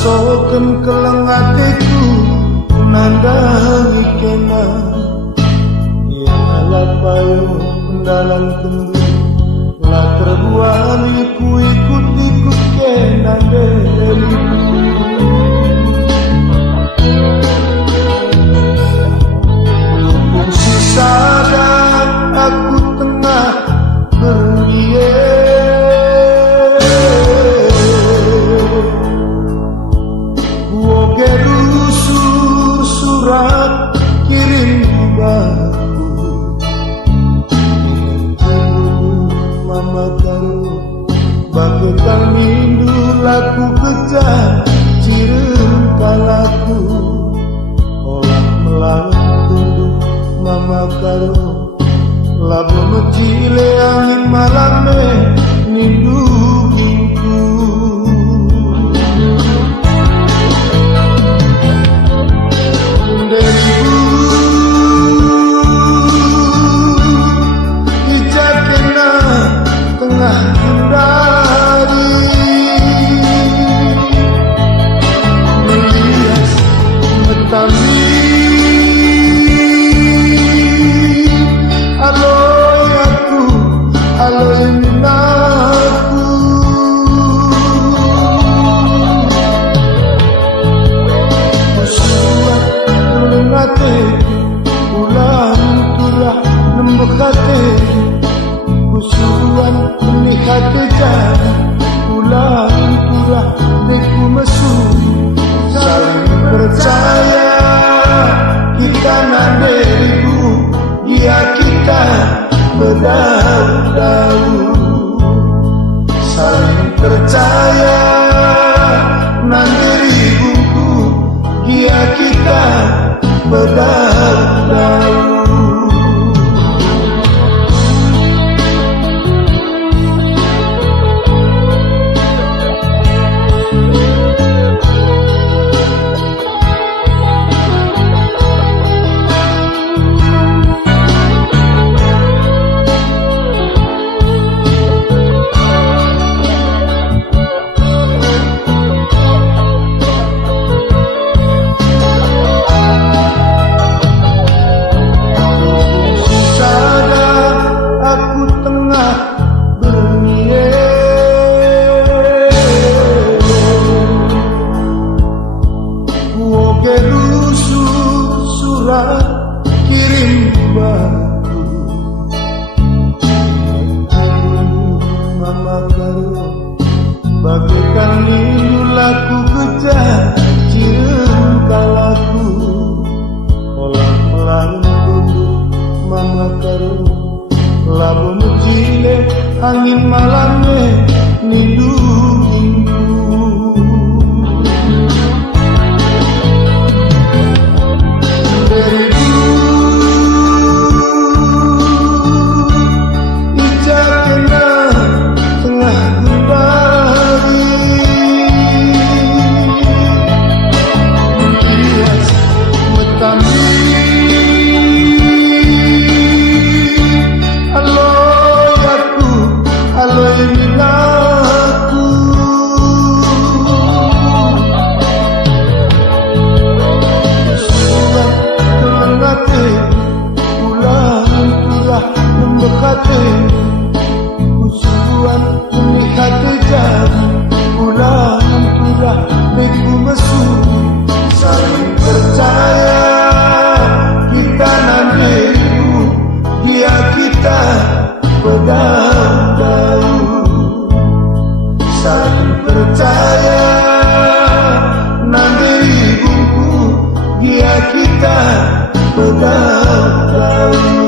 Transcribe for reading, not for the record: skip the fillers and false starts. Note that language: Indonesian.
soken keleng atiku nandangi kena yen ala payo pendalan kendu la terbuali ku ikut-ikut kena deriku lupung sisa dan aku tengah berliat surat kirim baku mama karo bagaikan mindu laku kejar cirem kalaku olah melarang tunduk mama karo labu mecile angin malame nindu gingku kusuan melihat jadi ulang turah deku mesu saling percaya kita nanderiku dia kita berdaun-daun saling percaya nanderiku dia kita berdaun-daun. Surat kirim baku mama karo bagaikan nindu laku kejar cirem kalaku olah melarang tunduk mama karo labu mecile angin malamnya nindu gingku kusuan melihat jadi ulang turah deku mesu saling percaya kita nanderiku dia kita berdaun-daun saling percaya nanderiku dia kita berdaun-daun.